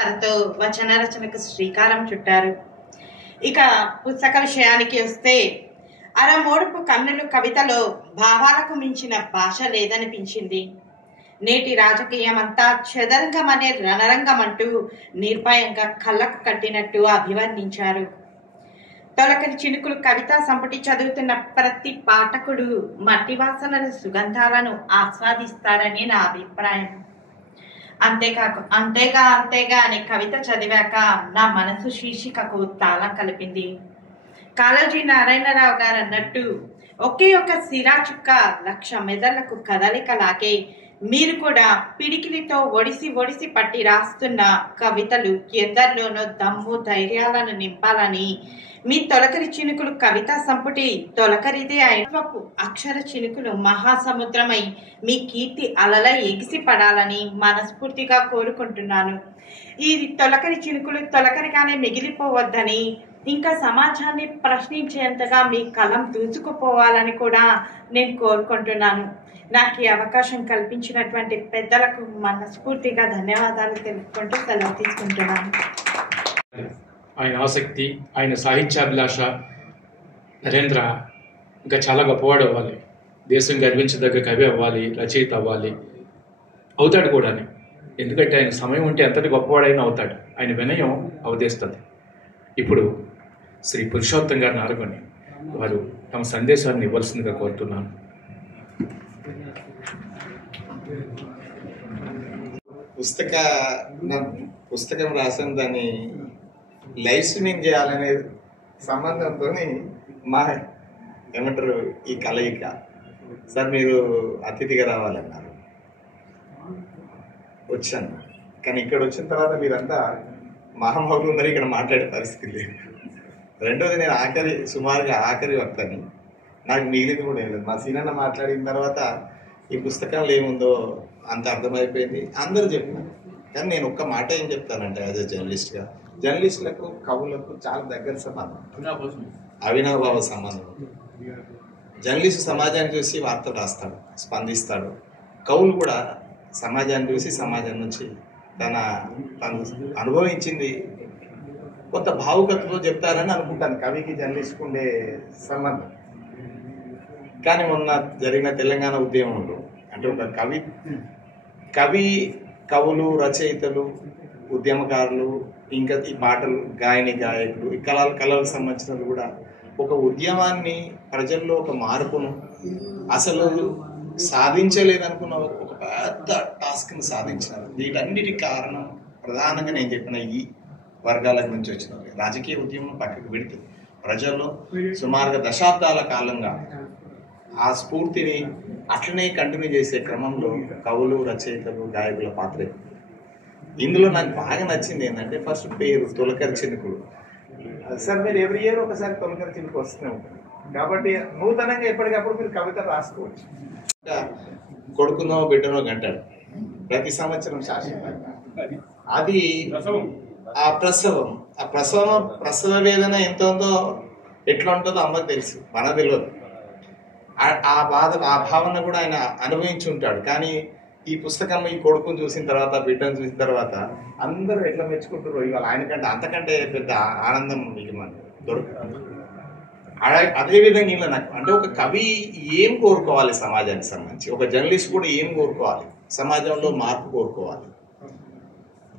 పరతో వచన రచనకు శ్రీకారం చుట్టారు. ఇక పుస్తక విషయానికి వస్తే అరమోడుపు కన్నులు కవితలో భావాలకు మించిన భాష లేదనిపించింది. నేటి రాజకీయం అంతా చదరంగం అనే రణరంగం అంటూ నిర్భయంగా కళ్ళకు కట్టినట్టు అభివర్ణించారు. తొలకరి చినుకులు కవితా సంపుటి చదువుతున్న ప్రతి పాఠకుడు మట్టి వాసనల సుగంధాలను ఆస్వాదిస్తారని నా అభిప్రాయం. అంతేగా అనే కవిత చదివాక నా మనసు శీర్షికకు తాళం కలిపింది. కాళోజీ నారాయణరావు గారు అన్నట్టు ఒకే ఒక సిరా చుక్క 1,00,000 మెదళ్లకు కదలికలాగే మీరు కూడా పిడికిలితో ఒడిసి పట్టి రాస్తున్న కవితలు ఎందరిలోనో దమ్ము ధైర్యాలను నింపాలని, మీ తొలకరి చినుకులు కవితా సంపుటి తొలకరిదే అయినపు అక్షర చినుకులు మహాసముద్రమై మీ కీర్తి అలలై ఎగిసి పడాలని మనస్ఫూర్తిగా కోరుకుంటున్నాను. ఈ తొలకరి చినుకులు తొలకరిగానే మిగిలిపోవద్దని, ఇంకా సమాజాన్ని ప్రశ్నించేంతగా మీ కలం దూసుకుపోవాలని కూడా నేను కోరుకుంటున్నాను. నాకు ఈ అవకాశం కల్పించినటువంటి పెద్దలకు మనస్ఫూర్తిగా ధన్యవాదాలు తెలుపుకుంటూ సెలవు తీసుకుంటున్నాను. ఆయన ఆసక్తి, ఆయన సాహిత్యాభిలాష, నరేంద్ర ఇంకా చాలా గొప్పవాడు అవ్వాలి, దేశం గర్వించదగ్గ కవి అవ్వాలి, రచయిత అవ్వాలి, అవుతాడు కూడా. ఎందుకంటే ఆయన సమయం ఉంటే ఎంతటి గొప్పవాడైనా అవుతాడు. ఆయన వినయం అవదేస్తుంది. ఇప్పుడు శ్రీ పురుషోత్తం గారిని ఆరుకొని వారు తమ సందేశాన్ని ఇవ్వాల్సిందిగా కోరుతున్నాను. పుస్తకం రాసిన దాన్ని లైవ్ స్ట్రీమింగ్ చేయాలనే సంబంధంతో మా ఏమంటారు ఈ కలయిక. సార్ మీరు అతిథిగా రావాలన్నారు, వచ్చాను. కానీ ఇక్కడ వచ్చిన తర్వాత మీరంతా మహామౌలు ఉన్నారు, ఇక్కడ మాట్లాడే పరిస్థితి లేదు. రెండోది నేను సుమారుగా ఆఖరి వక్తని, నాకు మిగిలింది కూడా ఏం లేదు. మా సీనన్న మాట్లాడిన తర్వాత ఈ పుస్తకంలో ఏముందో అంత అర్థమైపోయింది, అందరూ చెప్పినారు. కానీ నేను ఒక్క మాట ఏం చెప్తానంటే, యాజ్ ఎ జర్నలిస్ట్గా, జర్నలిస్టులకు కవులకు చాలా దగ్గర సంబంధం, అవినాభావ సంబంధం. జర్నలిస్టు సమాజాన్ని చూసి వార్తలు రాస్తాడు, స్పందిస్తాడు. కవులు కూడా సమాజాన్ని చూసి సమాజం నుంచి తను అనుభవించింది కొంత భావుకతతో చెప్తారని అనుకుంటాను కవికి జర్నలిస్ట్కి ఉండే సంబంధం. కానీ మొన్న జరిగిన తెలంగాణ ఉద్యమంలో అంటే ఒక కవులు, రచయితలు, ఉద్యమకారులు, ఇంకా ఈ పాటలు గాయకులు, ఈ కళలకు సంబంధించిన కూడా ఒక ఉద్యమాన్ని, ప్రజల్లో ఒక మార్పును అసలు సాధించలేదనుకున్న ఒక పెద్ద టాస్క్ని సాధించినారు. వీటన్నిటి కారణం ప్రధానంగా నేను చెప్పిన ఈ వర్గాల నుంచి వచ్చిన రాజకీయ ఉద్యమం పక్కకు పెడితే ప్రజల్లో సుమారుగా దశాబ్దాల కాలంగా ఆ స్ఫూర్తిని అట్లనే కంటిన్యూ చేసే క్రమంలో కవులు, రచయితలు, గాయకుల పాత్ర. ఇందులో నాకు బాగా నచ్చింది ఏంటంటే ఫస్ట్ పేరు తొలకరి చినుకులు. సార్ మీరు ఎవ్రీ ఇయర్ ఒకసారి తొలకరి చినుకు వస్తూనే ఉంటుంది కాబట్టి నూతనంగా ఎప్పటికప్పుడు మీరు కవితలు రాసుకోవచ్చు. కొడుకునో బిడ్డనో గంటాడు ప్రతి సంవత్సరం శాశ్వతంగా. అది ఆ ప్రసవ వేదన ఎంత ఉందో, ఎట్లా ఉంటుందో అమ్మకు తెలుసు, మనకు తెలియదు. ఆ బాధ, ఆ భావన కూడా ఆయన అనుభవించి ఉంటాడు. కానీ ఈ పుస్తకం ఈ కొడుకుని చూసిన తర్వాత, బిడ్డను చూసిన తర్వాత అందరూ ఎట్లా మెచ్చుకుంటారు. ఇవాళ ఆయనకంటే అంతకంటే పెద్ద ఆనందం మీకు మనకు దొరకదు. అదేవిధంగా ఇలా నాకు అంటే ఒక కవి ఏం కోరుకోవాలి సమాజానికి సంబంధించి, ఒక జర్నలిస్ట్ కూడా ఏం కోరుకోవాలి, సమాజంలో మార్పు కోరుకోవాలి.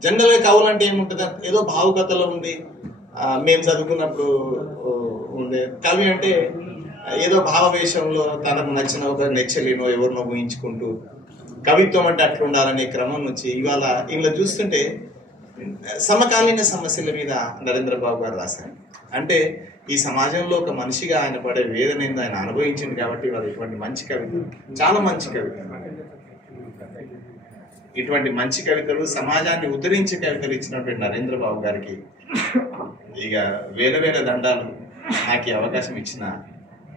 జనరల్గా కవులు అంటే ఏముంటుంది, ఏదో భావుకథలో ఉంది. మేము చదువుకున్నప్పుడు ఉండే కవి అంటే ఏదో భావవేషంలో తనకు నచ్చిన ఒక నెచ్చలినో ఎవరినో ఊహించుకుంటూ కవిత్వం అంటే అట్లా ఉండాలనే క్రమం నుంచి ఇవాళ ఇలా చూస్తుంటే సమకాలీన సమస్యల మీద నరేంద్ర బాబు గారు రాశారు. అంటే ఈ సమాజంలో ఒక మనిషిగా ఆయన పడే వేదన ఏందో ఆయన అనుభవించింది కాబట్టి ఇవాళ ఇటువంటి మంచి కవితలు, చాలా మంచి కవితలు, ఇటువంటి మంచి కవితలు, సమాజాన్ని ఉద్ధరించే కవితలు ఇచ్చినటువంటి నరేంద్ర బాబు గారికి ఇక వేల దండాలు. నాకు ఈ అవకాశం ఇచ్చిన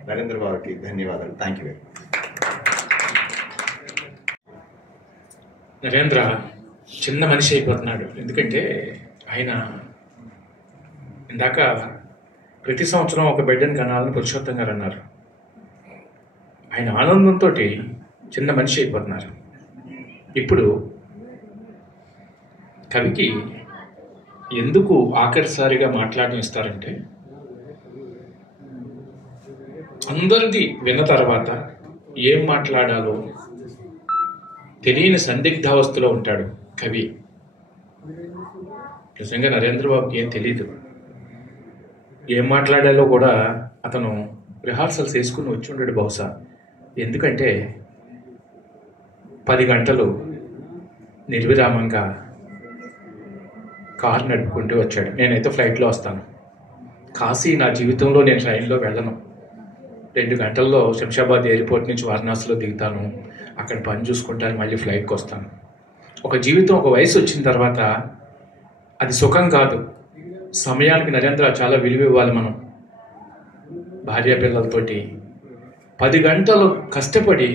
నరేంద్ర బాబుకి ధన్యవాదాలు. Thank you. నరేంద్ర చిన్న మనిషి అయిపోతున్నాడు. ఎందుకంటే ఆయన ఇందాక ప్రతి సంవత్సరం ఒక బిడ్డను కనాలని పురుషోత్తం గారు అన్నారు. ఆయన ఆనందంతో చిన్న మనిషి అయిపోతున్నారు. ఇప్పుడు కవికి ఎందుకు ఆఖరిసారిగా మాట్లాడడం ఇస్తారంటే, అందరిది విన్న తర్వాత ఏం మాట్లాడాలో తెలియని సందిగ్ధావస్థలో ఉంటాడు కవి. నిజంగా నరేంద్రబాబుకి ఏం తెలియదు, ఏం మాట్లాడాలో కూడా అతను రిహార్సల్స్ వేసుకుని వచ్చి ఉంటాడు బహుశా. ఎందుకంటే 10 గంటలు నిర్విరామంగా కారు నడుపుకుంటూ వచ్చాడు. నేనైతే ఫ్లైట్లో వస్తాను, కాశీ నా జీవితంలో నేను ట్రైన్లో వెళ్ళను. 2 గంటల్లో శంషాబాద్ ఎయిర్పోర్ట్ నుంచి వారణాసిలో దిగుతాను, అక్కడ పని చూసుకుంటాను, మళ్ళీ ఫ్లైట్కి వస్తాను. ఒక జీవితం, ఒక వయసు వచ్చిన తర్వాత అది సుఖం కాదు. సమయానికి నరేంద్ర చాలా విలువ ఇవ్వాలి మనం. భార్య పిల్లలతోటి 10 గంటలు కష్టపడి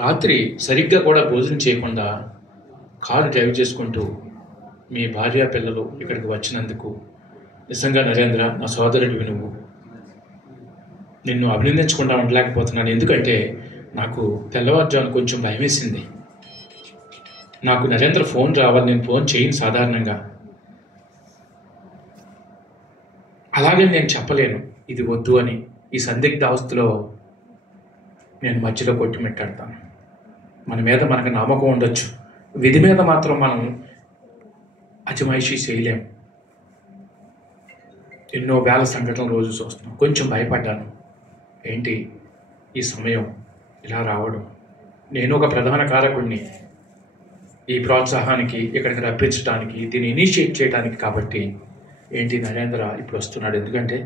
రాత్రి సరిగ్గా కూడా భోజనం చేయకుండా కారు డ్రైవ్ చేసుకుంటూ మీ భార్య పిల్లలు ఇక్కడికి వచ్చినందుకు నిజంగా నరేంద్ర, నా సోదరుడివి నువ్వు. నిన్ను అభినందించకుండా ఉండలేకపోతున్నాను. ఎందుకంటే నాకు తెల్లవారుజామున కొంచెం భయం వేసింది. నాకు నరేంద్ర ఫోన్ రావాలి, నేను ఫోన్ చేయను సాధారణంగా. అలాగే నేను చెప్పలేను ఇది వద్దు అని. ఈ సందిగ్ధ అవస్థలో నేను మధ్యలో కొట్టుమిట్టాడతాను. మన మీద మనకు నమ్మకం ఉండొచ్చు, విధి మీద మాత్రం మనం అజమాయిషీ చేయలేం. ఎన్నో వేల సంఘటనలు రోజు చూస్తున్నాం. కొంచెం భయపడ్డాను, ఏంటి ఈ సమయం ఇలా రావడం, నేను ఒక ప్రధాన కారకుడిని ఈ ప్రోత్సాహానికి, ఇక్కడికి రప్పించడానికి, దీన్ని ఇనిషియేట్ చేయడానికి. కాబట్టి ఏంటి నరేంద్ర ఇప్పుడు వస్తున్నాడు, ఎందుకంటే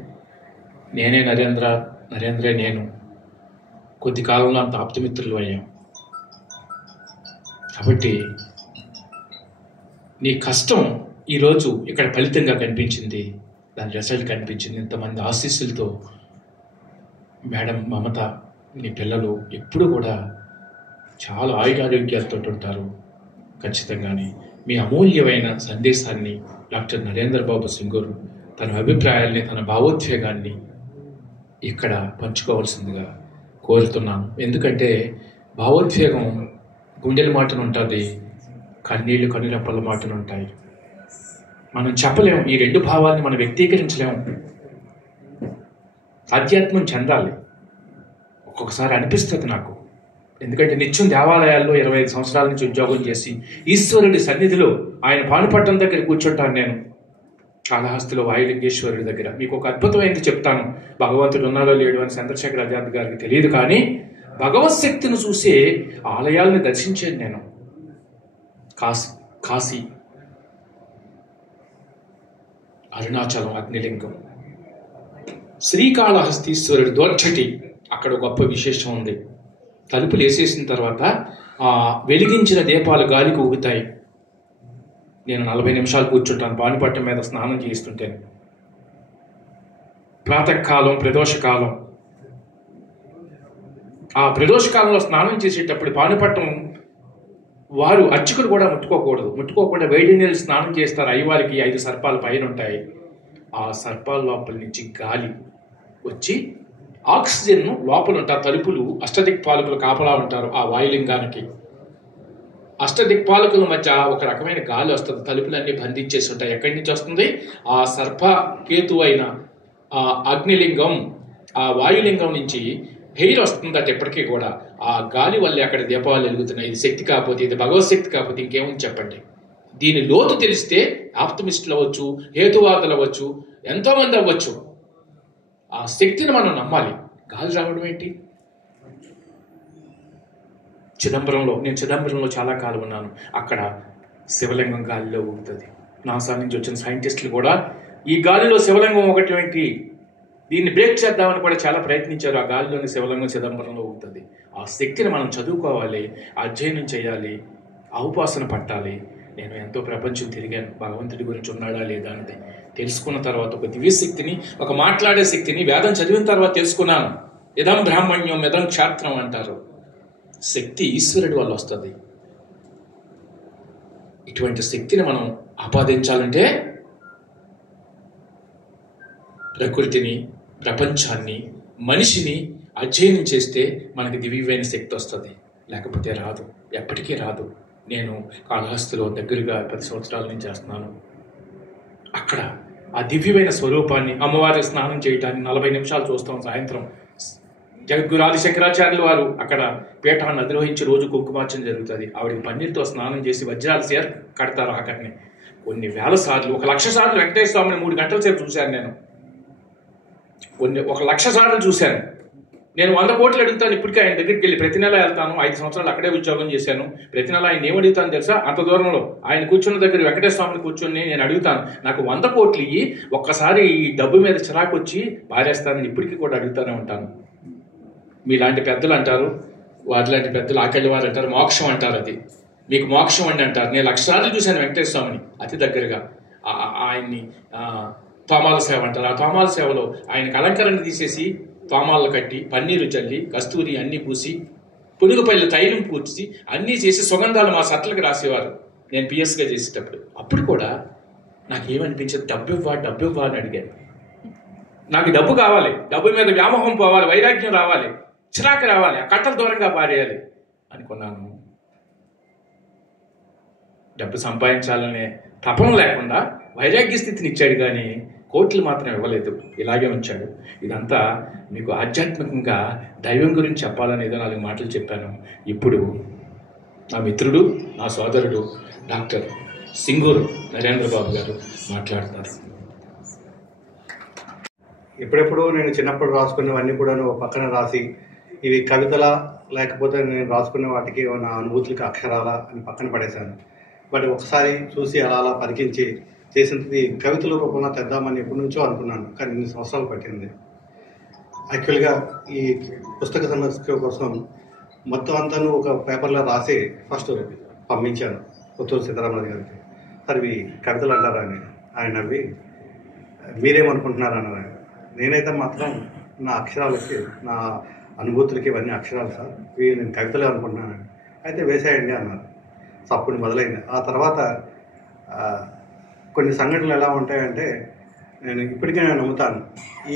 నేనే నరేంద్ర, నరేంద్రే నేను. కొద్ది కాలంలో అంత ఆప్తమిత్రులు అయ్యాం. కాబట్టి నీ కష్టం ఈరోజు ఇక్కడ ఫలితంగా కనిపించింది, దాని రిజల్ట్ కనిపించింది. ఇంతమంది ఆశీస్సులతో మేడం మమత, నీ పిల్లలు ఎప్పుడు కూడా చాలా ఆయురారోగ్యాలతో ఉంటారు. ఖచ్చితంగానే మీ అమూల్యమైన సందేశాన్ని డాక్టర్ నరేంద్ర బాబు సింగూరు తన అభిప్రాయాల్ని, తన భావోద్వేగాన్ని ఇక్కడ పంచుకోవాల్సిందిగా కోరుతున్నాను. ఎందుకంటే భావోద్వేగం గుండెల మాటను ఉంటుంది, కన్నీళ్లు కనురెప్పల మాటలు ఉంటాయి. మనం చెప్పలేము, ఈ 2 భావాల్ని మనం వ్యక్తీకరించలేము. ఆధ్యాత్మం చెందాలి. ఒక్కొక్కసారి అనిపిస్తుంది నాకు, ఎందుకంటే నిత్యం దేవాలయాల్లో 25 సంవత్సరాల నుంచి ఉద్యోగం చేసి ఈశ్వరుడి సన్నిధిలో ఆయన పానుపట్టం దగ్గర కూర్చుంటాను నేను, కాళహస్తిలో వాయులింగేశ్వరుడి దగ్గర. మీకు ఒక అద్భుతమైనది చెప్తాను. భగవంతుడు ఉన్నాడో లేడు అని చంద్రశేఖర్ ఆజాద్ గారికి తెలియదు, కానీ భగవత్ శక్తిని చూసే ఆలయాలను దర్శించాను నేను. కాశీ, అరుణాచలం అగ్నిలింగం, శ్రీకాళహస్తీశ్వరుడి దోర్చటి, అక్కడ గొప్ప విశేషం ఉంది. తలుపులు వేసేసిన తర్వాత వెలిగించిన దీపాలు గాలికి ఊగుతాయి. నేను 40 నిమిషాలు కూర్చుంటాను పానిపట్టం మీద స్నానం చేస్తుంటాను. ప్రాతకాలం, ప్రదోషకాలం. ఆ ప్రదోషకాలంలో స్నానం చేసేటప్పుడు పానిపట్టం వారు అర్చకులు కూడా ముట్టుకోకుండా వేడి నీళ్ళు స్నానం చేస్తారు. అయ్యవారికి 5 సర్పాలు పైన ఉంటాయి. ఆ సర్పాల లోపల నుంచి గాలి వచ్చి ఆక్సిజన్ లోపల ఉంటారు. తలుపులు అష్టదిక్పాలకులు కాపలా ఉంటారు ఆ వాయులింగానికి. అష్టదిక్పాలకుల మధ్య ఒక రకమైన గాలి వస్తుంది, తలుపులన్నీ బంధించేసి ఉంటాయి. ఎక్కడి నుంచి వస్తుంది? ఆ సర్ప కేతు అయిన ఆ అగ్నిలింగం, ఆ వాయులింగం నుంచి హెయిర్ వస్తుందట ఎప్పటికీ కూడా. ఆ గాలి వల్లే అక్కడ దీపాలు వెలుగుతున్నాయి. ఇది శక్తి కాకపోతే, ఇది భగవత్ శక్తి కాకపోతే ఇంకేముంది చెప్పండి. దీని లోతు తెలిస్తే ఆప్తమిస్టులు అవ్వచ్చు, హేతువాదులు అవ్వచ్చు, ఎంతోమంది అవ్వచ్చు. ఆ శక్తిని మనం నమ్మాలి. గాలి రావడం ఏంటి? నేను చిదంబరంలో చాలా కాలం ఉన్నాను. అక్కడ శివలింగం గాలిలో ఊగుతుంది. నాసా నుంచి వచ్చిన సైంటిస్టులు కూడా ఈ గాలిలో శివలింగం ఒకటి ఏంటి, దీన్ని బ్రేక్ చేద్దామని కూడా చాలా ప్రయత్నించారు. ఆ గాలిలోని శివలింగం చిదంబరంలో ఊగుతుంది. ఆ శక్తిని మనం చదువుకోవాలి, అధ్యయనం చేయాలి, ఉపాసన పట్టాలి. నేను ఎంతో ప్రపంచం తిరిగాను, భగవంతుడి గురించి ఉన్నాడా లేదా అనేది తెలుసుకున్న తర్వాత ఒక దివ్య శక్తిని, ఒక మాట్లాడే శక్తిని వేదం చదివిన తర్వాత తెలుసుకున్నాను. ఇదం బ్రాహ్మణ్యం ఇదం క్షాత్రం అంటారు. శక్తి ఈశ్వరుడి వల్ల వస్తుంది. ఇటువంటి శక్తిని మనం ఆపాదించాలంటే ప్రకృతిని, ప్రపంచాన్ని, మనిషిని అధ్యయనం చేస్తే మనకి దివ్యమైన శక్తి వస్తుంది. లేకపోతే రాదు, ఎప్పటికీ రాదు. నేను కాళహస్తిలో దగ్గరగా 10 సంవత్సరాల నుంచి చేస్తున్నాను. అక్కడ ఆ దివ్యమైన స్వరూపాన్ని, అమ్మవారి స్నానం చేయటాన్ని 40 నిమిషాలు చూస్తాం. సాయంత్రం జగద్గురు శంకరాచార్యులు వారు అక్కడ పీఠాన్ని అధిరోహించి రోజు కుంకుమార్చన జరుగుతుంది. ఆవిడకి పన్నీరుతో స్నానం చేసి వజ్రాలు సేర్ కడతారు. అక్కడనే కొన్ని వేల సార్లు, 1,00,000 సార్లు వెంకటేశ్వర స్వామిని 3 గంటల సేపు చూశాను నేను. 1,00,000 సార్లు చూశాను నేను. 100 కోట్లు అడుగుతాను ఇప్పటికీ ఆయన దగ్గరికి వెళ్ళి. ప్రతి నెల వెళ్తాను. 5 సంవత్సరాలు అక్కడే ఉద్యోగం చేశాను. ప్రతి నెల ఆయన ఏమడుగుతాను తెలుసా? అంత దూరంలో ఆయన కూర్చున్న దగ్గర వెంకటేశ్వర స్వామిని కూర్చొని నేను అడుగుతాను, నాకు 100 కోట్లు ఇయ్యి, ఒక్కసారి ఈ డబ్బు మీద చిరాకు వచ్చి పారేస్తానని ఇప్పటికీ కూడా అడుగుతూనే ఉంటాను. మీలాంటి పెద్దలు అంటారు, వారిలాంటి పెద్దలు ఆకలి వారు అంటారు, మోక్షం అంటారు. అది మీకు మోక్షం అండి అంటారు. నేను 1,00,000 సార్లు చూశాను వెంకటేశ్వర స్వామిని అతి దగ్గరగా. ఆయన్ని తోమాల సేవ అంటారు. ఆ తోమాల సేవలో ఆయనకి అలంకరణ తీసేసి తోమాలు కట్టి పన్నీరు చల్లి కస్తూరి అన్నీ పూసి పునుగుపల్లి తైలం పూసి అన్నీ చేసి సుగంధాలు మా సట్లకి రాసేవారు నేను పిఎస్గా చేసేటప్పుడు. అప్పుడు కూడా నాకేమనిపించేది, డబ్బు ఇవ్వా అని అడిగాను. నాకు డబ్బు కావాలి, డబ్బు మీద వ్యామోహం పోవాలి, వైరాగ్యం రావాలి, చిరాకు రావాలి, ఆ కట్టలు దూరంగా పారేయాలి అనుకున్నాను. డబ్బు సంపాదించాలనే తపన లేకుండా వైరాగ్య స్థితిని ఇచ్చాడు, కానీ కోట్లు మాత్రం ఇవ్వలేదు, ఇలాగే ఉంచాడు. ఇదంతా మీకు ఆధ్యాత్మికంగా దైవం గురించి చెప్పాలని ఏదో 4 మాటలు చెప్పాను. ఇప్పుడు నా మిత్రుడు, నా సోదరుడు డాక్టర్ సింగూరు నరేంద్ర బాబు గారు మాట్లాడతారు. ఎప్పుడెప్పుడు నేను చిన్నప్పుడు రాసుకున్నవన్నీ కూడా పక్కన రాసి, ఇవి కవితలా లేకపోతే నేను రాసుకున్న వాటికి నా అనుభూతులకి అక్షరాలా అని పక్కన పడేశాను. బట్ ఒకసారి చూసి అలా పరికించి చేసినది కవితల రూపంలో తెద్దామని ఎప్పటి నుంచో అనుకున్నాను, కానీ 2 సంవత్సరాలు పట్టింది. యాక్చువల్గా ఈ పుస్తక సమస్య కోసం మొత్తం అంతా ఒక పేపర్లో రాసి ఫస్ట్ పంపించాను పుత్తూరు సీతారామరాజు గారికి. సార్ ఇవి కవితలు అంటారా అని. ఆయన నవ్వి మీరేమనుకుంటున్నారు అన్నారు. నేనైతే మాత్రం నా అక్షరాలకి, నా అనుభూతులకి ఇవన్నీ అక్షరాలు సార్, ఇవి నేను కవితలే అనుకుంటున్నాను. అయితే వేసేయండి అన్నారు. సో అప్పుడు మొదలైంది. ఆ తర్వాత కొన్ని సంఘటనలు ఎలా ఉంటాయంటే, నేను ఇప్పటికే నమ్ముతాను,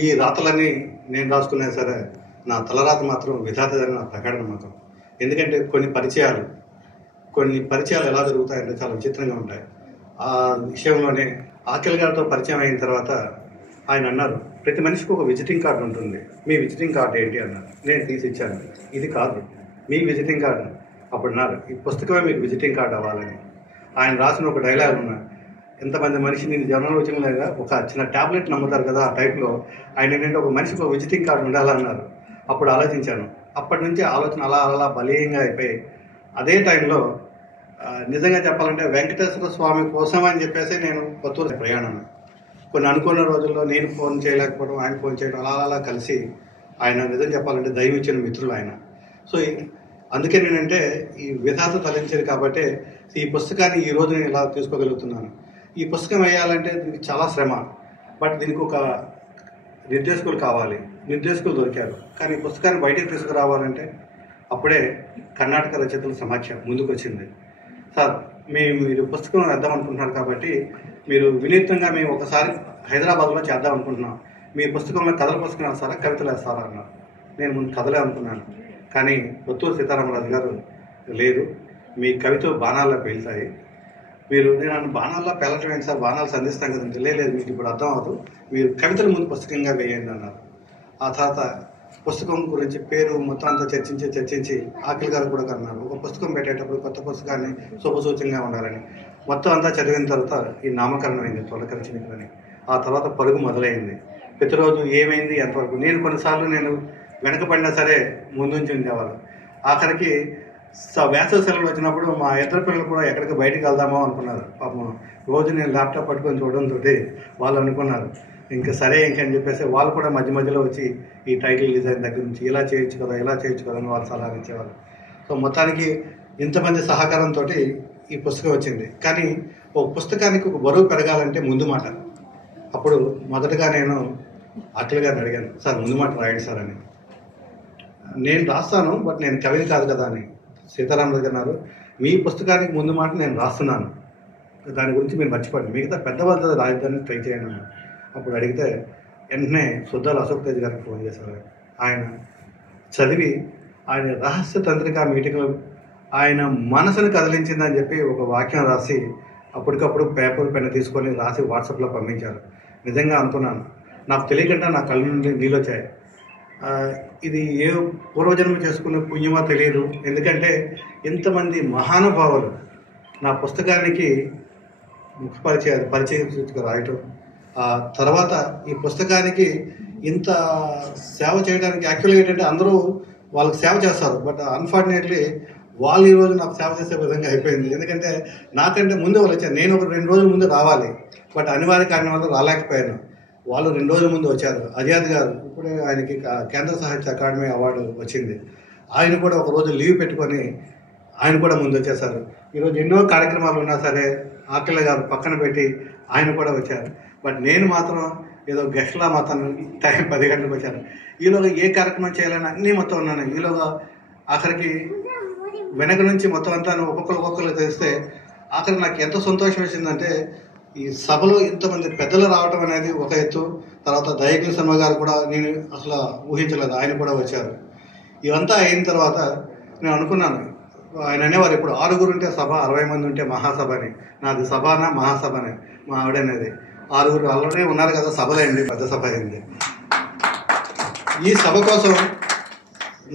ఈ రాతలన్నీ నేను రాసుకున్నా సరే నా తలరాత మాత్రం విధాతదని నా ప్రకటన నమ్మకం. ఎందుకంటే కొన్ని పరిచయాలు ఎలా జరుగుతాయంటే చాలా విచిత్రంగా ఉంటాయి. ఆ విషయంలోనే ఆకలి గారితో పరిచయం అయిన తర్వాత ఆయన అన్నారు, ప్రతి మనిషికి ఒక విజిటింగ్ కార్డు ఉంటుంది, మీ విజిటింగ్ కార్డు ఏంటి అన్నారు. నేను తీసి ఇచ్చాను. ఇది కాదు మీ విజిటింగ్ కార్డు. అప్పుడు అన్నారు, ఈ పుస్తకమే మీకు విజిటింగ్ కార్డు అవ్వాలని. ఆయన రాసిన ఒక డైలాగ్ ఉన్నా, ఎంతమంది మనిషిని జనంలో వచ్చిన ఒక చిన్న ట్యాబ్లెట్ నమ్ముతారు కదా, ఆ టైప్లో ఆయన ఏంటంటే ఒక మనిషికి ఒక విజిటింగ్ కార్డు ఉండాలన్నారు. అప్పుడు ఆలోచించాను. అప్పటి నుంచి ఆలోచన అలా బలీయంగా అయిపోయి, అదే టైంలో నిజంగా చెప్పాలంటే వెంకటేశ్వర స్వామి కోసం అని చెప్పేసి నేను కొత్తూరు ప్రయాణం. కొన్ని అనుకున్న రోజుల్లో నేను ఫోన్ చేయలేకపోవడం, ఆయన ఫోన్ చేయడం, అలా కలిసి ఆయన నిజం చెప్పాలంటే దైవం ఇచ్చిన మిత్రులు ఆయన. సో అందుకే నేనంటే ఈ విధాత తలించేది కాబట్టి ఈ పుస్తకాన్ని ఈ రోజు నేను ఇలా తీసుకోగలుగుతున్నాను. ఈ పుస్తకం వేయాలంటే దీనికి చాలా శ్రమ, బట్ దీనికి ఒక నిర్దేశకులు కావాలి, నిర్దేశకులు దొరికారు. కానీ ఈ పుస్తకాన్ని బయటికి తీసుకురావాలంటే అప్పుడే కర్ణాటక రచయితల సమాఖ్య ముందుకు వచ్చింది. సార్ మీరు పుస్తకం వేద్దాం అనుకుంటున్నారు కాబట్టి మీరు వినూత్నంగా మేము ఒకసారి హైదరాబాద్లో చేద్దాం అనుకుంటున్నాం, మీ పుస్తకంలో కథల పుస్తకం వేస్తారా కవితలు వేస్తారా అన్నారు. నేను ముందు కథలే అనుకున్నాను. కానీ పుత్తూరు సీతారామరాజు గారు లేదు, మీ కవిత బాణాల్లో పేలుతాయి, నేను బాణాల్లో పేలటం ఏంటి సార్, బాణాలు సంధిస్తాం కదంటే, లేదు మీకు ఇప్పుడు అర్థం అవ్వదు, మీరు కవితల ముందు పుస్తకంగా వేయండి అన్నారు. ఆ తర్వాత పుస్తకం గురించి పేరు మొత్తం అంతా చర్చించి ఆకలి గారు కూడా అన్నారు, ఒక పుస్తకం పెట్టేటప్పుడు కొత్త పుస్తకాన్ని శుభసూచంగా ఉండాలని. మొత్తం అంతా చదివిన తర్వాత ఈ నామకరణం అయింది తొలకరిచినని. ఆ తర్వాత పరుగు మొదలైంది. ప్రతిరోజు ఏమైంది ఎంతవరకు, నేను కొన్నిసార్లు నేను వెనకబడినా సరే ముందుంచి ఉండేవాళ్ళు. ఆఖరికి వేసవి సెలవులు వచ్చినప్పుడు మా ఇద్దరు పిల్లలు కూడా ఎక్కడికి బయటికి వెళ్దామో అనుకున్నారు. పాపం రోజు నేను ల్యాప్టాప్ పట్టుకొని చూడడంతో వాళ్ళు అనుకున్నారు ఇంకా సరే ఇంకని చెప్పేసి వాళ్ళు కూడా మధ్యలో వచ్చి ఈ టైటిల్ డిజైన్ దగ్గర నుంచి ఇలా చేయొచ్చు కదా అని వాళ్ళు సలహా ఇచ్చేవాళ్ళు. సో మొత్తానికి ఇంతమంది సహకారంతో ఈ పుస్తకం వచ్చింది. కానీ ఒక పుస్తకానికి ఒక బరువు పెరగాలంటే ముందు మాట. అప్పుడు మొదటగా నేను అఖిల్ గారిని అడిగాను, సార్ ముందు మాట రాయండి సార్ అని. నేను రాస్తాను, బట్ నేను కవిని కాదు కదా అని. సీతారామరాజు గారు అన్నారు, మీ పుస్తకానికి ముందు మాట నేను రాస్తున్నాను, దాని గురించి మీరు మర్చిపోండి, మిగతా పెద్దవాళ్ళ రాజధాని ట్రై చేయండి. అప్పుడు అడిగితే వెంటనే సుద్దాల అశోక్ తేజ్ గారికి ఫోన్ చేశారు. ఆయన చదివి ఆయన రహస్య తంత్రిక మీటింగ్లో ఆయన మనసును కదిలించిందని చెప్పి ఒక వాక్యం రాసి అప్పటికప్పుడు పేపర్ పెన్ తీసుకొని రాసి వాట్సాప్లో పంపించారు. నిజంగా అనుకున్నాను, నాకు తెలియకుండా నా కళ్ళ నుండి నీళ్ళు వచ్చాయి. ఇది ఏ పూర్వజన్మ చేసుకునే పుణ్యమో తెలియదు. ఎందుకంటే ఇంతమంది మహానుభావులు నా పుస్తకానికి పరిచయం రాయటం, తర్వాత ఈ పుస్తకానికి ఇంత సేవ చేయడానికి యాక్చువల్గా ఏంటంటే అందరూ వాళ్ళకి సేవ చేస్తారు, బట్ అన్ఫార్చునేట్లీ వాళ్ళు ఈరోజు నాకు సేవ చేసే విధంగా అయిపోయింది. ఎందుకంటే నాకంటే ముందు వాళ్ళు వచ్చారు, నేను ఒక 2 రోజుల ముందు రావాలి, బట్ అనివార్య కారణం వల్ల రాలేకపోయాను. వాళ్ళు 2 రోజుల ముందు వచ్చారు. అజాద్ గారు ఇప్పుడే ఆయనకి కేంద్ర సాహిత్య అకాడమీ అవార్డు వచ్చింది, ఆయన కూడా ఒక రోజు లీవ్ పెట్టుకొని ఆయన కూడా ముందు వచ్చేసారు. ఈరోజు ఎన్నో కార్యక్రమాలు ఉన్నా సరే ఆకిళ్ళ గారు పక్కన పెట్టి ఆయన కూడా వచ్చారు. బట్ నేను మాత్రం ఏదో గెస్ట్లా మాత్రం టైం 10 గంటలకు వచ్చాను. ఈలోగా ఏ కార్యక్రమం చేయాలని అన్నీ మొత్తం ఉన్నాను. ఈలోగా ఆఖరికి వెనక నుంచి మొత్తం అంతా ఒక్కొక్కరు తెలిస్తే ఆఖరికి నాకు ఎంత సంతోషం వచ్చిందంటే ఈ సభలో ఇంతమంది పెద్దలు రావటం అనేది ఒక ఎత్తు. తర్వాత దయకృష్ణ శర్మ గారు కూడా నేను అసలు ఊహించలేదు, ఆయన కూడా వచ్చారు. ఇవంతా అయిన తర్వాత నేను అనుకున్నాను, ఆయన అనేవారు ఇప్పుడు 6 ఉంటే సభ, 60 మంది ఉంటే మహాసభ అని. నాది సభనా మహాసభనే మా ఆవిడనేది. 6 ఆల్రెడీ ఉన్నారు కదా, సభలే అండి, పెద్ద సభ అయింది. ఈ సభ కోసం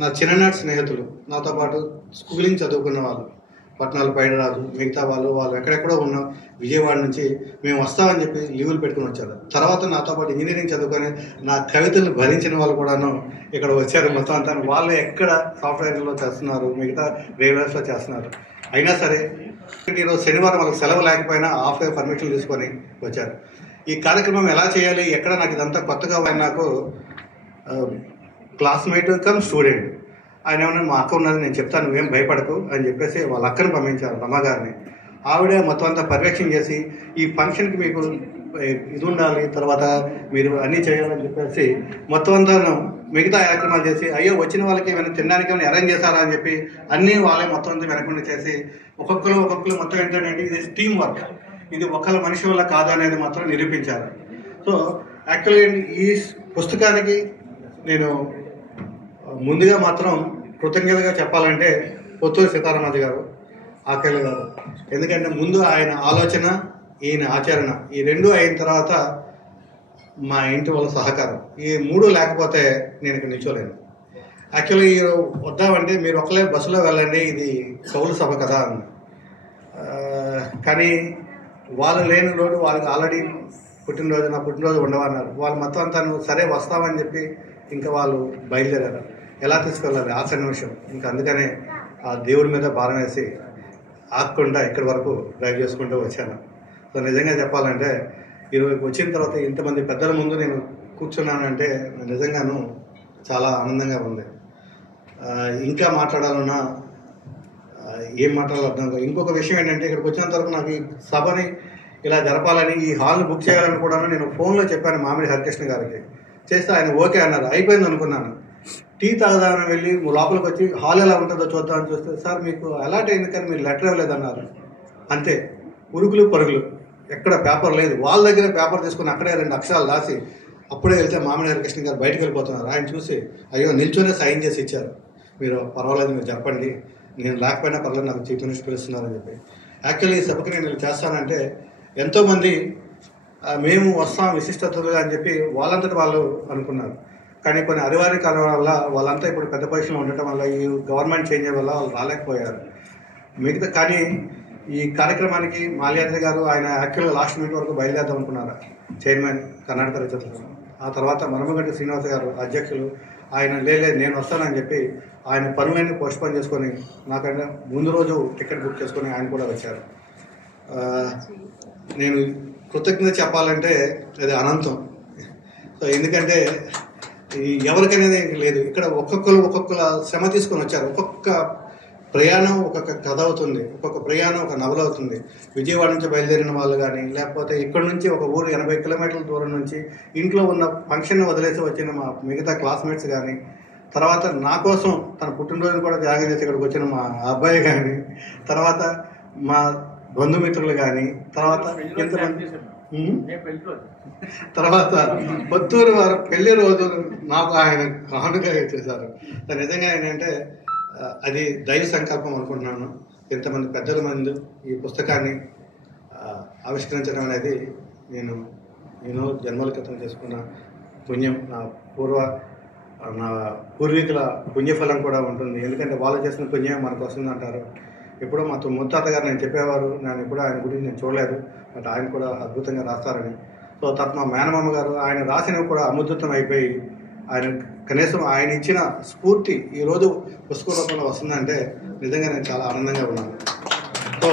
నా చిన్ననాటి స్నేహితులు, నాతో పాటు స్కూలింగ్ చదువుకున్న వాళ్ళు, పట్నాలు పైడరాజు, మిగతా వాళ్ళు ఎక్కడెక్కడో ఉన్న విజయవాడ నుంచి మేము వస్తామని చెప్పి లీవులు పెట్టుకుని వచ్చారు. తర్వాత నాతో పాటు ఇంజనీరింగ్ చదువుకొని నా కవితలు భరించిన వాళ్ళు కూడాను ఇక్కడ వచ్చారు. మొత్తం అంతా వాళ్ళు ఎక్కడ సాఫ్ట్వేర్లో చేస్తున్నారు, మిగతా రైల్వేస్లో చేస్తున్నారు. అయినా సరే ఈరోజు శనివారం వాళ్ళకి సెలవు లేకపోయినా హాఫ్ డే పర్మిషన్ తీసుకొని వచ్చారు. ఈ కార్యక్రమం ఎలా చేయాలి, ఎక్కడ నాకు ఇదంతా కొత్తగా నాకు క్లాస్మేట్ కమ్ స్టూడెంట్ ఆయన ఏమన్నా మా అక్క ఉన్నది, నేను చెప్తాను, నువ్వేం భయపడకు అని చెప్పేసి వాళ్ళ అక్కను పంపించారు, రమాగారిని. ఆవిడే మొత్తం అంతా పర్యవేక్షణ చేసి ఈ ఫంక్షన్కి మీకు ఇది ఉండాలి, తర్వాత మీరు అన్నీ చేయాలని చెప్పేసి మొత్తం అంతా మిగతా కార్యక్రమాలు చేసి, అయ్యో వచ్చిన వాళ్ళకి ఏమైనా తినడానికి ఏమైనా అరేంజ్ చేశారా అని చెప్పి అన్నీ వాళ్ళే మొత్తం అంతా వెనకుండా చేసి ఒక్కొక్కరు మొత్తం ఏంటంటే ఇది టీం వర్క్, ఇది ఒకళ్ళ మనిషి వల్ల కాదు అనేది మాత్రం నిరూపించారు. సో యాక్చువల్గా ఈ పుస్తకానికి నేను ముందుగా మాత్రం కృతజ్ఞతగా చెప్పాలంటే పొత్తూరు సీతారామరాజు గారు, ఆకేళ్ళ గారు. ఎందుకంటే ముందు ఆయన ఆలోచన, ఈయన ఆచరణ, ఈ 2 అయిన తర్వాత మా ఇంటి వాళ్ళ సహకారం, ఈ 3 లేకపోతే నేను ఇక్కడ నిల్చోలేను. యాక్చువల్గా ఈ వద్దామంటే మీరు ఒకలే బస్సులో వెళ్ళండి, ఇది కౌలు సభ కదా అని. కానీ వాళ్ళు లేని రోజు వాళ్ళకి ఆల్రెడీ నా పుట్టినరోజు ఉండవన్నారు. వాళ్ళు మొత్తం అంతా సరే వస్తామని చెప్పి ఇంకా వాళ్ళు బయలుదేరారు. ఎలా తీసుకెళ్ళాలి ఆఖరి నిమిషం, ఇంకా అందుకనే ఆ దేవుడి మీద భారం వేసి ఆగకుండా ఇక్కడి వరకు డ్రైవ్ చేసుకుంటూ వచ్చాను. సో నిజంగా చెప్పాలంటే ఈరోజు వచ్చిన తర్వాత ఇంతమంది పెద్దల ముందు నేను కూర్చున్నానంటే నిజంగాను చాలా ఆనందంగా ఉంది. ఇంకా మాట్లాడాలన్నా ఏం మాట్లాడాలో అర్థం కాదు. ఇంకొక విషయం ఏంటంటే ఇక్కడికి వచ్చినంత వరకు నాకు ఈ సభని ఇలా జరపాలని, ఈ హాల్ని బుక్ చేయాలని కూడా నేను ఫోన్లో చెప్పాను మామిడి హరికృష్ణ గారికి. చేస్తే ఆయన ఓకే అన్నారు. అయిపోయింది అనుకున్నాను. టీ తాగదామని వెళ్ళి లోపలికి వచ్చి హాల్ ఎలా ఉంటుందో చూద్దామని చూస్తే, సార్ మీకు అలాట్ అయింది కానీ మీరు లెటర్ ఇవ్వలేదన్నారు. అంతే, ఉరుకులు పరుగులు, ఎక్కడ పేపర్ లేదు. వాళ్ళ దగ్గర పేపర్ తీసుకుని అక్కడే 2 అక్షరాలు రాసి అప్పుడే వెళ్తే మామిడి హరికృష్ణ గారు బయటకు వెళ్ళిపోతున్నారు. ఆయన చూసి అయ్యో నిల్చొనే సైన్ చేసి ఇచ్చారు, మీరు పర్వాలేదు మీరు చెప్పండి, నేను లేకపోయినా పర్వాలేదు, నాకు చీఫ్ మినిస్టర్ పిలుస్తున్నారని చెప్పి. యాక్చువల్లీ ఈ సభకి నేను చేస్తానంటే ఎంతోమంది మేము వస్తాం విశిష్టతలుగా అని చెప్పి వాళ్ళంతటి వాళ్ళు అనుకున్నారు. కానీ కొన్ని అనివార్య కారణాల వల్ల వాళ్ళంతా ఇప్పుడు పెద్ద పొజిషన్లో ఉండటం వల్ల, ఈ గవర్నమెంట్ చేంజ్ అయ్యే వల్ల వాళ్ళు రాలేకపోయారు. మిగతా కానీ ఈ కార్యక్రమానికి మాల్యాద్రి గారు ఆయన యాక్చువల్గా లాస్ట్ మినిట్ వరకు బయలుదేరుదాం అనుకున్నారు, చైర్మన్ కర్ణాటక రచయితలు. ఆ తర్వాత మరమగంటి శ్రీనివాస గారు అధ్యక్షులు, ఆయన లేదు నేను వస్తానని చెప్పి ఆయన పనులన్నీ పోస్ట్పోన్ చేసుకొని నాకన్నా ముందు రోజు టికెట్ బుక్ చేసుకొని ఆయన కూడా వచ్చారు. నేను కృతజ్ఞత చెప్పాలంటే అది అనంతం. సో ఎందుకంటే ఎవరికనేది లేదు, ఇక్కడ ఒక్కొక్క శ్రమ తీసుకొని వచ్చారు. ఒక్కొక్క ప్రయాణం ఒక్కొక్క కథ అవుతుంది, ఒక్కొక్క ప్రయాణం ఒక నవల అవుతుంది. విజయవాడ నుంచి బయలుదేరిన వాళ్ళు కానీ, లేకపోతే ఇక్కడ నుంచి ఒక ఊరు 80 కిలోమీటర్ల దూరం నుంచి ఇంట్లో ఉన్న ఫంక్షన్ వదిలేసి వచ్చిన మా మిగతా క్లాస్మేట్స్ కానీ, తర్వాత నా కోసం తన పుట్టినరోజును కూడా త్యాగం చేసి ఇక్కడికి వచ్చిన మా అబ్బాయి కానీ, తర్వాత మా బంధుమిత్రులు కానీ, తర్వాత ఎంతమంది తర్వాత పొత్తూరు వారు పెళ్లి రోజు నాకు ఆయన కానుక చేశారు. నిజంగా ఏంటంటే అది దైవ సంకల్పం అనుకుంటున్నాను. ఇంతమంది పెద్దల మంది ఈ పుస్తకాన్ని ఆవిష్కరించడం అనేది నేను ఎన్నో జన్మల క్రితం చేసుకున్న పుణ్యం. నా పూర్వీకుల పుణ్యఫలం కూడా ఉంటుంది. ఎందుకంటే వాళ్ళు చేసిన పుణ్యం మనకు వస్తుంది అంటారు. ఎప్పుడో మా ముత్తాత గారు నేను చెప్పేవారు, నేను ఎప్పుడూ ఆయన గురించి నేను చూడలేదు, బట్ ఆయన కూడా అద్భుతంగా రాస్తారని. సో తర్వాత మా మేనమామ గారు ఆయన రాసినవి కూడా అముద్రితం అయిపోయి ఆయన కనీసం ఆయన ఇచ్చిన స్ఫూర్తి ఈరోజు పుస్తక రూపంలో వస్తుందంటే నిజంగా నేను చాలా ఆనందంగా ఉన్నాను. సో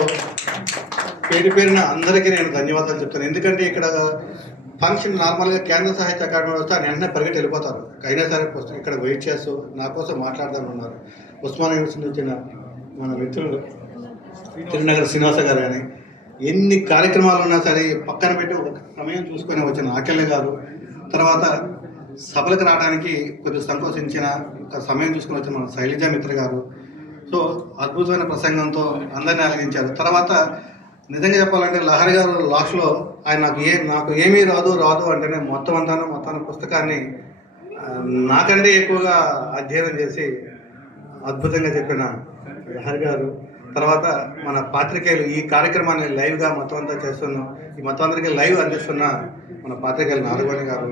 పేరున అందరికీ నేను ధన్యవాదాలు చెప్తాను. ఎందుకంటే ఇక్కడ ఫంక్షన్ నార్మల్గా కేంద్ర సాహిత్య అకాడమీలో వస్తే ఆయన వెంటనే పరిగెట్టి వెళ్ళిపోతారు. అయినా సరే ఇక్కడ వెయిట్ చేస్తూ నా కోసం మాట్లాడదామన్నారు. ఉస్మానియా యూనివర్సిటీ వచ్చిన మన మిత్రులు తిరునగర్ శ్రీనివాస గారు కానీ ఎన్ని కార్యక్రమాలు ఉన్నా సరే పక్కన పెట్టి ఒక సమయం చూసుకొని వచ్చిన ఆకెళ్ళ గారు, తర్వాత సభలకు రావడానికి కొద్దిగా సంకోచించిన ఒక సమయం చూసుకొని వచ్చిన మన శైలజా మిత్ర గారు. సో అద్భుతమైన ప్రసంగంతో అందరినీ అలగించారు. తర్వాత నిజంగా చెప్పాలంటే లహరి గారు లాస్ట్లో ఆయన నాకు ఏమీ రాదు అంటేనే మొత్తం పుస్తకాన్ని నాకంటే ఎక్కువగా అధ్యయనం చేసి అద్భుతంగా చెప్పిన లహరి గారు. తర్వాత మన పాత్రికేయులు ఈ కార్యక్రమాన్ని లైవ్గా మొత్తం అంతా చేస్తున్నాం, ఈ మొత్తం అందరికీ లైవ్ అందిస్తున్న మన పాత్రికేయులు నాలుగోని గారు.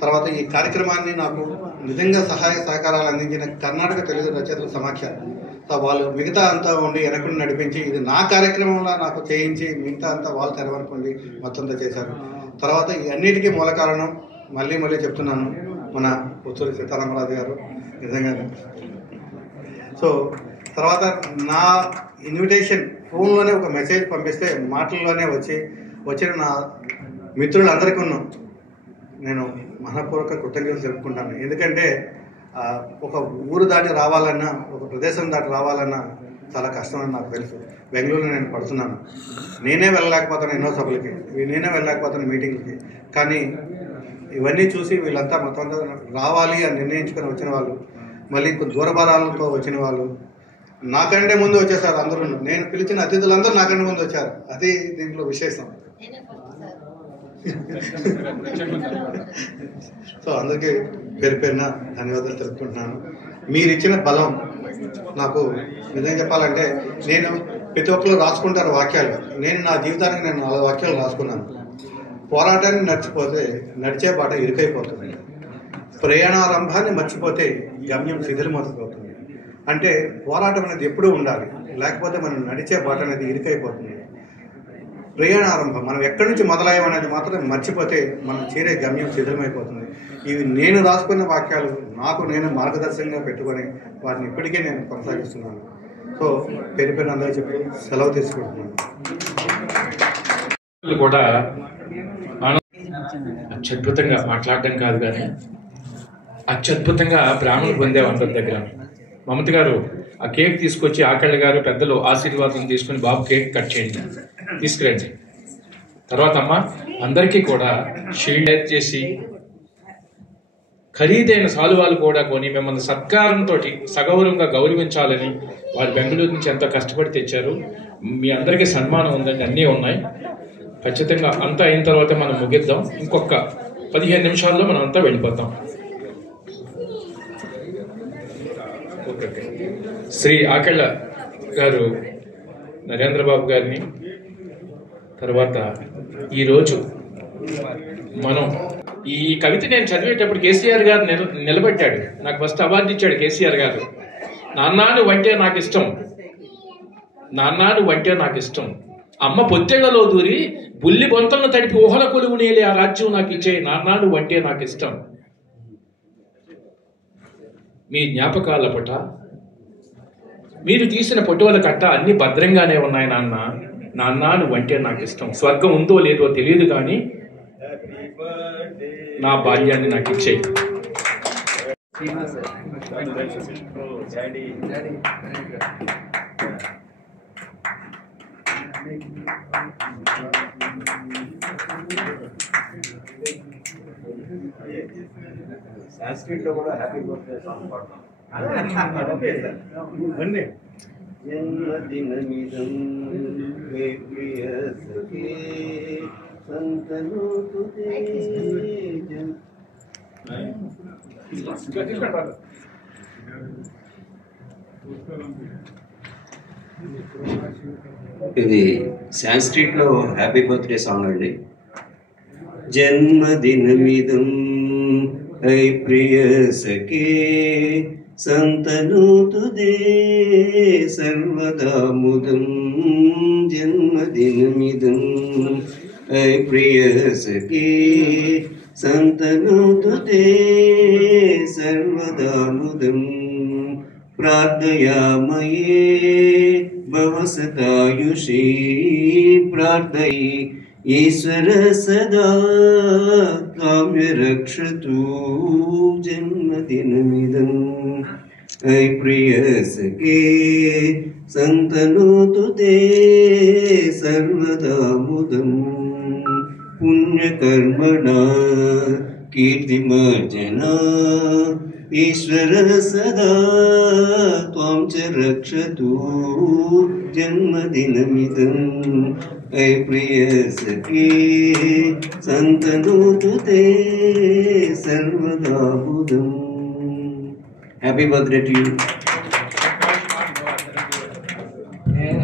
తర్వాత ఈ కార్యక్రమాన్ని నాకు నిజంగా సహాయ సహకారాలు అందించిన కర్ణాటక తెలుగు రచయితల సమాఖ్య. వాళ్ళు మిగతా అంతా ఉండి వెనకుండా నడిపించి ఇది నా కార్యక్రమంలో నాకు చేయించి మిగతా అంతా వాళ్ళు తెరవనుకోండి మొత్తం అంతా చేశారు. తర్వాత ఈ అన్నిటికీ మూల కారణం మళ్ళీ చెప్తున్నాను మన పుత్తూరు సీతారామరాజు గారు. నిజంగా సో తర్వాత నా ఇన్విటేషన్ ఫోన్లోనే ఒక మెసేజ్ పంపిస్తే మాటల్లోనే వచ్చిన నా మిత్రులందరికీ నేను మనపూర్వక కృతజ్ఞతలు తెలుపుకుంటాను. ఎందుకంటే ఒక ఊరు దాటి రావాలన్నా, ఒక ప్రదేశం దాటి రావాలన్నా చాలా కష్టమని నాకు తెలుసు. బెంగళూరులో నేను పడుతున్నాను, నేనే వెళ్ళలేకపోతాను ఎన్నో సభలకి, నేనే వెళ్ళలేకపోతాను మీటింగ్లకి. కానీ ఇవన్నీ చూసి వీళ్ళంతా మొత్తం రావాలి అని నిర్ణయించుకొని వచ్చిన వాళ్ళు, మళ్ళీ దూరభారాలతో వచ్చిన వాళ్ళు నాకంటే ముందు వచ్చేసారు అందరూ. నేను పిలిచిన అతిథులందరూ నాకంటే ముందు వచ్చారు. అది దీంట్లో విశేషం. సో అందరికీ పేరున ధన్యవాదాలు తెలుపుకుంటున్నాను. మీరు ఇచ్చిన బలం నాకు నిజంగా చెప్పాలంటే, నేను ప్రతి ఒక్కరు రాసుకుంటారు వాక్యాలు, నేను నా జీవితానికి నేను 4 వాక్యాలు రాసుకున్నాను. పోరాటాన్ని నడిచే బాట ఇరుకైపోతుంది, ప్రయాణారంభాన్ని మర్చిపోతే గమ్యం శిథిలమవుతుంది. అంటే పోరాటం అనేది ఎప్పుడూ ఉండాలి, లేకపోతే మనం నడిచే బాట అనేది ఇరుకైపోతుంది. ప్రయాణారంభం మనం ఎక్కడి నుంచి మొదలయ్యామనేది మాత్రం మర్చిపోతే మనం చేరే గమ్యం శిథిలమైపోతుంది. ఇవి నేను రాసుకున్న వాక్యాలు నాకు నేను మార్గదర్శకంగా పెట్టుకొని వాటిని ఇప్పటికే నేను కొనసాగిస్తున్నాను. సో పేరు అందరూ చెప్పి సెలవు తీసుకుంటున్నాను. కూడా అత్యద్భుతంగా మాట్లాడడం కాదు కానీ అత్యద్భుతంగా బ్రాహ్మణులు పొందేవాళ్ళ దగ్గర. మమత గారు ఆ కేక్ తీసుకొచ్చి ఆకళ్ళ గారు పెద్దలు ఆశీర్వాదం తీసుకుని బాబు కేక్ కట్ చేయండి, తీసుకురండి. తర్వాత అమ్మ అందరికీ కూడా షీల్డ్ చేసి ఖరీదైన సాలువాలు కూడా కొని మిమ్మల్ని సత్కారంతో సగౌరవంగా గౌరవించాలని వారు బెంగళూరు నుంచి ఎంతో కష్టపడి తెచ్చారు. మీ అందరికీ సన్మానం ఉందండి, అన్నీ ఉన్నాయి. ఖచ్చితంగా అంతా అయిన తర్వాత మనం ముగిద్దాం. ఇంకొక 15 నిమిషాల్లో మనం అంతా వెళ్ళిపోతాం. ఓకే. శ్రీ ఆకెళ్ళ గారు నరేంద్రబాబు గారిని, తర్వాత ఈరోజు మనం ఈ కవిత నేను చదివేటప్పుడు కేసీఆర్ గారు నిలబెట్టాడు, నాకు ఫస్ట్ అవార్డు ఇచ్చాడు కేసీఆర్ గారు. నాన్నా నువ్వంటే నాకు ఇష్టం, నాన్నా నువ్వంటే నాకు ఇష్టం, అమ్మ పొత్తెళ్లలో దూరి బుల్లి బొంతలను తడిపి ఊహల కొలువు నేలే ఆ రాజ్యం నాకు ఇచ్చే, నాన్నా నువ్వంటే నాకు ఇష్టం. మీ జ్ఞాపకాల పుట, మీరు తీసిన ఫోటోల కట్ట అన్ని భద్రంగానే ఉన్నాయి నాన్న, నాన్నా నువ్వంటే నాకు ఇష్టం. స్వర్గం ఉందో లేదో తెలియదు కానీ నా బాల్యాన్ని నాకు ఇచ్చేయి. సంస్కృతిలో కూడా హ్యాపీ బర్త్డే సాంగ్ పాడతాం. జన్మదినమిదం మే ప్రియ సఖీ సంతను తుతే ఇది సాంస్క్రిట్లో హ్యాపీ బర్త్డే సాంగ్ అండి. జన్మదినమిదం ఐ ప్రియ సఖే సంతనూతుదే సర్వదా ముదం. జన్మదినమిదం ఐ ప్రియ సఖే సంతనూతుదే సర్వదా ముదం. ప్రార్థయామయే భవసదాయుషీ ప్రార్థయి ఈశ్వర సదా తామ్య రక్షతు. జన్మదినమిదం ఐ ప్రియ సఖే సంతనోతు తే సర్వదా ముదం. పుణ్యకర్మణా కీర్తిమర్జనా ఈశ్వర సదా త్వాం చ రక్షతు. జన్మదినమిదం ఐ ప్రియ సఖే సంతనోతు తే సర్వదా ముదం. Happy birthday to you.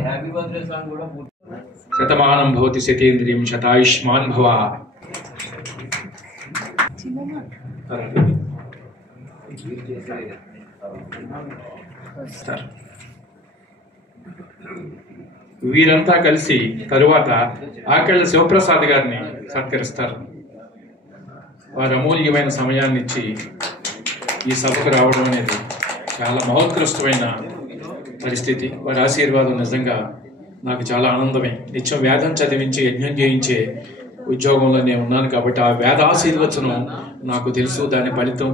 Happy birthday song కూడా శతమానం భవతి శతేంద్రియం శతాయుష్మాన్ భవ. వీరంతా కలిసి తరువాత ఆకెళ్ల శివప్రసాద్ గారిని సత్కరిస్తారు. వారు అమూల్యమైన సమయాన్ని ఇచ్చి ఈ సభకు రావడం అనేది చాలా మహోత్కృష్టమైన పరిస్థితి. వారి ఆశీర్వాదం నిజంగా నాకు చాలా ఆనందమే. నిత్యం వేదం చదివించి యజ్ఞం చేయించే ఉద్యోగంలో నేను ఉన్నాను కాబట్టి ఆ వేద ఆశీర్వచనం నాకు తెలుసు. దాని ఫలితం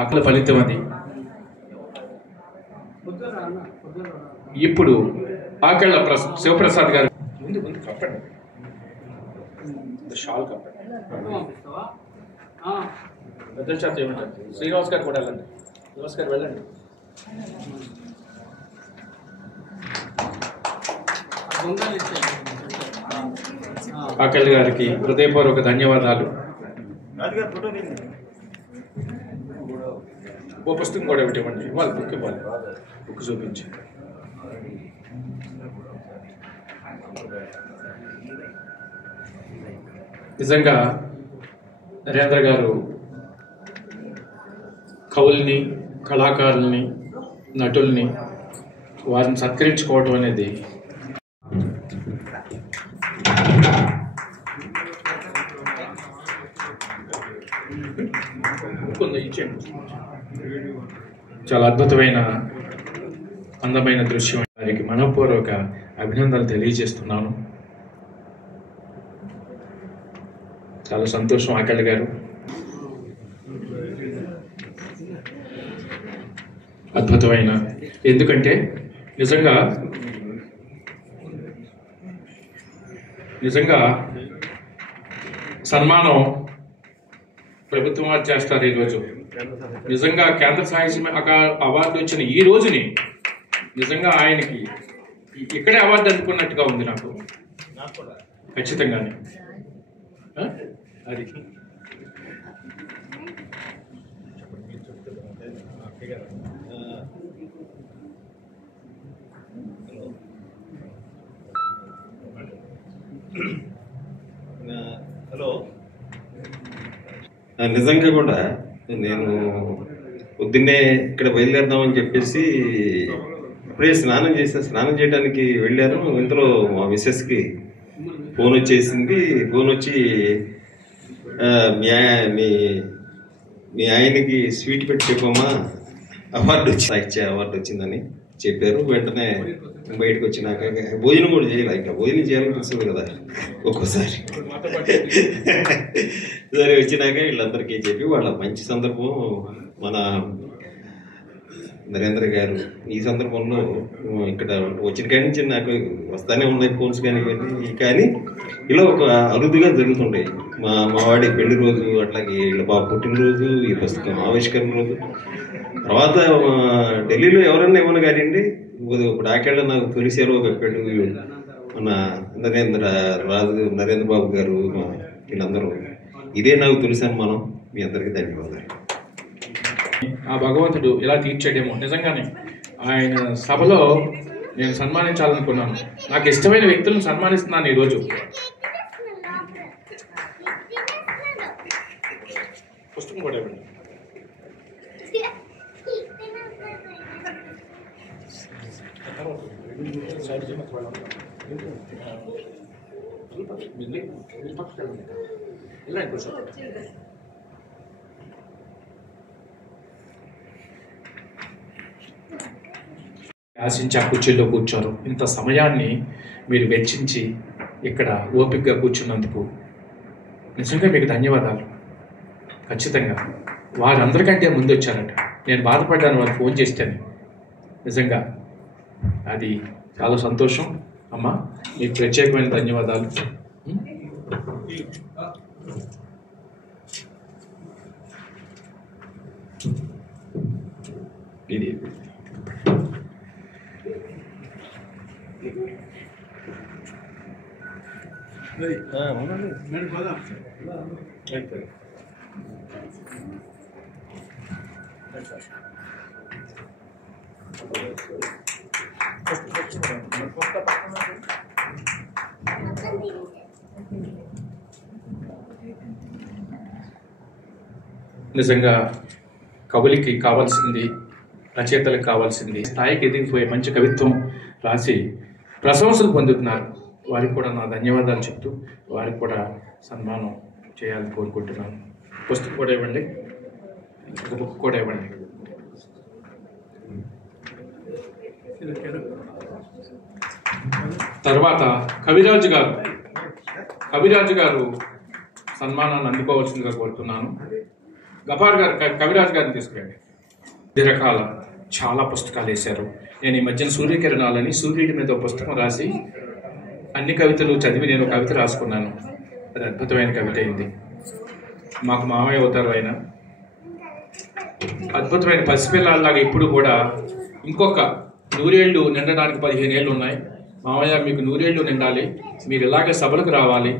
ఆకలి ఫలితం అది. ఇప్పుడు ఆకెళ్ల శివప్రసాద్ గారు ముందు కప్పండి, షాల్ కప్పండి. పెద్దల చేత ఏమంటారు? శ్రీనివాస్ గారు కూడా వెళ్ళండి. శ్రీనివాస్ గారు వెళ్ళండి. ఆకెళ్ల గారికి హృదయపూర్వక ధన్యవాదాలు. ఓ పుస్తకం కూడా ఒకటి ఇవ్వండి. ఇవ్వాలి, బుక్ ఇవ్వాలి. బుక్ చూపించి నిజంగా నరేంద్ర గారు కవుల్ని, కళాకారుల్ని, నటుల్ని వారిని సత్కరించుకోవటం అనేది చాలా అద్భుతమైన అందమైన దృశ్యం. వారికి మనపూర్వక అభినందనలు తెలియజేస్తున్నాను. చాలా సంతోషం ఆకెళ్ల గారు. అద్భుతమైన, ఎందుకంటే నిజంగా సన్మానం ప్రభుత్వం వారు చేస్తారు ఈరోజు. నిజంగా కేంద్ర సాహిత్య అవార్డు వచ్చిన ఈ రోజుని నిజంగా ఆయనకి ఇక్కడే అవార్డు అందుకున్నట్టుగా ఉంది నాకు ఖచ్చితంగానే. అది హలో, నిజంగా కూడా నేను పొద్దున్నే ఇక్కడ బయలుదేరదామని చెప్పేసి ఇప్పుడే స్నానం చేయడానికి వెళ్ళాను. ఇంతలో మా మిస్సెస్కి ఫోన్ వచ్చేసింది. ఫోన్ వచ్చి మీ ఆయనకి స్వీట్ పెట్టి చెప్పమ్మా, సాహిత్య అవార్డు వచ్చిందని చెప్పారు. వెంటనే బయటకు వచ్చినాక భోజనం కూడా చేయాలి. ఇంకా భోజనం చేయాలనిపిస్తుంది కదా ఒక్కోసారి. సరే వచ్చినాక వీళ్ళందరికీ చెప్పి వాళ్ళ మంచి సందర్భం మన నరేంద్ర గారు ఈ సందర్భంలో ఇక్కడ వచ్చిన కాడి నుంచి నాకు వస్తానే ఉన్నాయి ఫోన్స్ కానీ ఇలా ఒక అరుదుగా జరుగుతుంటాయి. మా వాడి పెళ్లి రోజు, అట్లాగే వీళ్ళ బాబు పుట్టినరోజు, ఈ పుస్తకం ఆవిష్కరణ రోజు, తర్వాత ఢిల్లీలో ఎవరన్నా ఏమన్నా కానివ్వండి. ఇప్పుడు ఆకేళ్ళ నాకు తొలి సెలవు పెట్టాడు మన నరేంద్ర బాబు గారు, వీళ్ళందరూ. ఇదే నాకు తొలి సన్మానం. మీ అందరికీ ధన్యవాదాలు. ఆ భగవంతుడు ఇలా తీర్చాడేమో. నిజంగానే ఆయన సభలో నేను సన్మానించాలనుకున్నాను. నాకు ఇష్టమైన వ్యక్తులను సన్మానిస్తున్నాను ఈరోజు. పుస్తకం కూడా ఇవ్వండి. ఆశించి ఆ కుర్చీలో కూర్చోరు. ఇంత సమయాన్ని మీరు వెచ్చించి ఇక్కడ ఓపికగా కూర్చున్నందుకు నిజంగా మీకు ధన్యవాదాలు. ఖచ్చితంగా వారందరికంటే ముందు వచ్చారట. నేను బాధపడ్డాను వాళ్ళు ఫోన్ చేస్తేనే. నిజంగా అది చాలా సంతోషం. అమ్మ మీకు ప్రత్యేకమైన ధన్యవాదాలు. ఇది నిజంగా కవులకి కావాల్సింది, రచయితలకు కావాల్సింది స్థాయికి ఎదిగిపోయే మంచి కవిత్వం రాసి ప్రశంసలు పొందుతున్నారు. వారికి కూడా నా ధన్యవాదాలు చెప్తూ వారికి కూడా సన్మానం చేయాలని కోరుకుంటున్నాను. పుస్తకం కూడా ఇవ్వండి, ఒక బుక్ కూడా ఇవ్వండి. తర్వాత కవిరాజు గారు సన్మానాన్ని అందుకోవాల్సిందిగా కోరుతున్నాను. గఫార్ గారు కవిరాజు గారిని తీసుకురండి. 10 రకాల చాలా పుస్తకాలు వేశారు. నేను ఈ మధ్యన సూర్యకిరణాలని సూర్యుడి మీద పుస్తకం రాసి అన్ని కవితలు చదివి నేను కవిత రాసుకున్నాను. అది అద్భుతమైన కవిత అయింది. మాకు మామయ్య అవుతారు ఆయన. అద్భుతమైన పసిపిల్లలాగా ఇప్పుడు కూడా ఇంకొక 100 ఏళ్ళు నిండడానికి 15 ఏళ్ళు ఉన్నాయి. మామయ్య మీకు 100 ఏళ్ళు నిండాలి, మీరు ఇలాగే సభలకు రావాలి,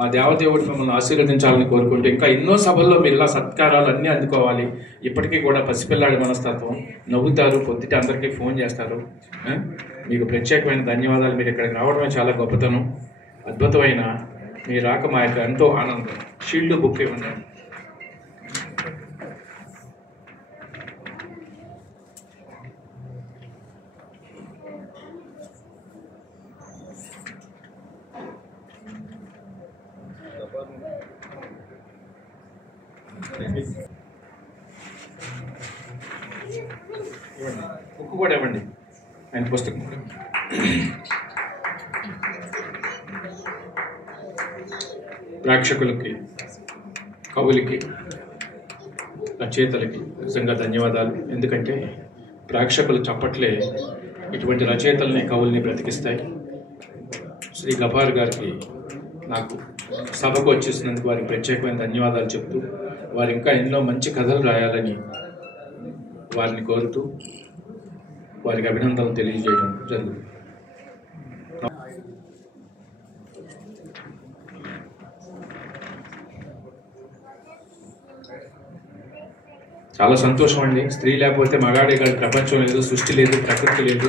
ఆ దేవదేవుడు మిమ్మల్ని ఆశీర్వదించాలని కోరుకుంటూ ఇంకా ఎన్నో సభల్లో మీరు ఇలా సత్కారాలు అన్నీ అందుకోవాలి. ఇప్పటికీ కూడా పసిపిల్లాడి మనస్తత్వం, నవ్వుతారు, పొద్దుట అందరికీ ఫోన్ చేస్తారు. మీకు ప్రత్యేకమైన ధన్యవాదాలు. మీరు ఇక్కడికి రావడమే చాలా గొప్పతనం. అద్భుతమైన మీ రాక మా యొక్క ఎంతో ఆనందం. షీల్డ్ బుక్ ఇవ్వండి. బుక్ కూడా ఇవ్వండి, ఆయన పుస్తకం కూడా. ప్రేక్షకులకి, కవులకి, రచయితలకి నిజంగా ధన్యవాదాలు. ఎందుకంటే ప్రేక్షకులు చప్పట్లే ఇటువంటి రచయితల్ని, కవుల్ని బ్రతికిస్తాయి. శ్రీ గఫార్ గారికి నాకు సభకు వచ్చేసినందుకు వారికి ప్రత్యేకమైన ధన్యవాదాలు చెప్తూ వారు ఇంకా ఎన్నో మంచి కథలు రాయాలని వారిని కోరుతూ వారికి అభినందనలు తెలియజేయడం జరుగుతుంది. చాలా సంతోషం అండి. స్త్రీ లేకపోతే మగాడే కాదు, ప్రపంచం లేదు, సృష్టి లేదు, ప్రకృతి లేదు,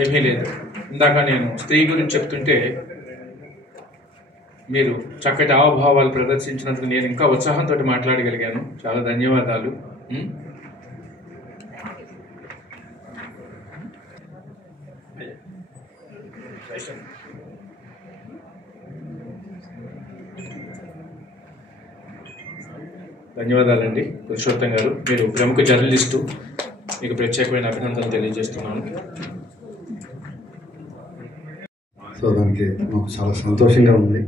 ఏమీ లేదు. ఇందాక నేను స్త్రీ గురించి చెప్తుంటే మీరు చక్కటి హావభావాలు ప్రదర్శించినందుకు నేను ఇంకా ఉత్సాహంతో మాట్లాడగలిగాను. చాలా ధన్యవాదాలు. ధన్యవాదాలండి పురుషోత్తం గారు. మీరు ప్రముఖ జర్నలిస్టు, మీకు ప్రత్యేకమైన అభినందనలు తెలియజేస్తున్నాను. సో దానికి మాకు చాలా సంతోషంగా ఉంది.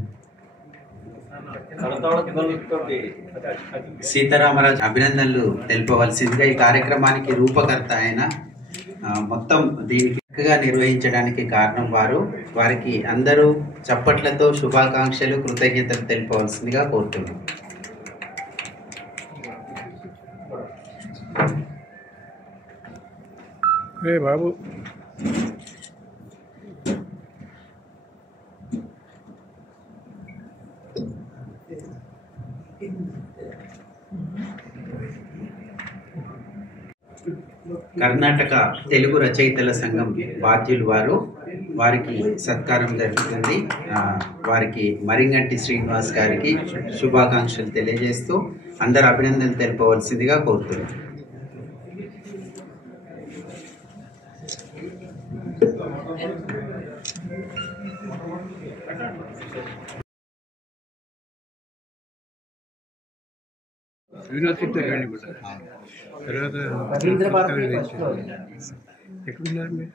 సీతారామరాజు అభినందనలు తెలుపవలసిందిగా ఈ కార్యక్రమానికి రూపకర్త ఆయన మొత్తం దీనికి చక్కగా నిర్వహించడానికి కారణం వారికి అందరూ చప్పట్లతో శుభాకాంక్షలు, కృతజ్ఞతలు తెలుపవలసిందిగా కోరుతున్నాం. బాబు Look. కర్ణాటక తెలుగు రచయితల సంఘం బాధ్యులు వారికి సత్కారం జరుగుతుంది. వారికి మరింగంటి శ్రీనివాస్ గారికి శుభాకాంక్షలు తెలియజేస్తూ అందరు అభినందనలు తెలుపవలసిందిగా కోరుతున్నాను. తర్వాత ఎక్కడున్నారు మీరు?